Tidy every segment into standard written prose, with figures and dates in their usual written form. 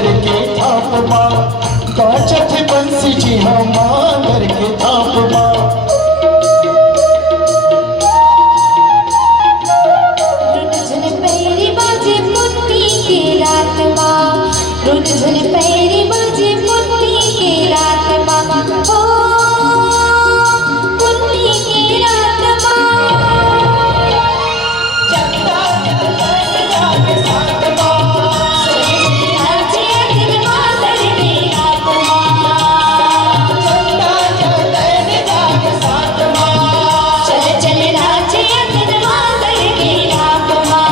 करके थाप माँ काचत बंसी जी हाँ माँ करके थाप माँ रुन झुन पैरी बाजे पुन्नी के रात माँ ओ पुन्नी के रात माँ चंदा चंदन जाके साथ माँ नाचे दिन मातर के रात माँ चंदा चंदन जाके साथ माँ चल चल नाचे दिन मातर के रात माँ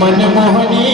मनमोहनी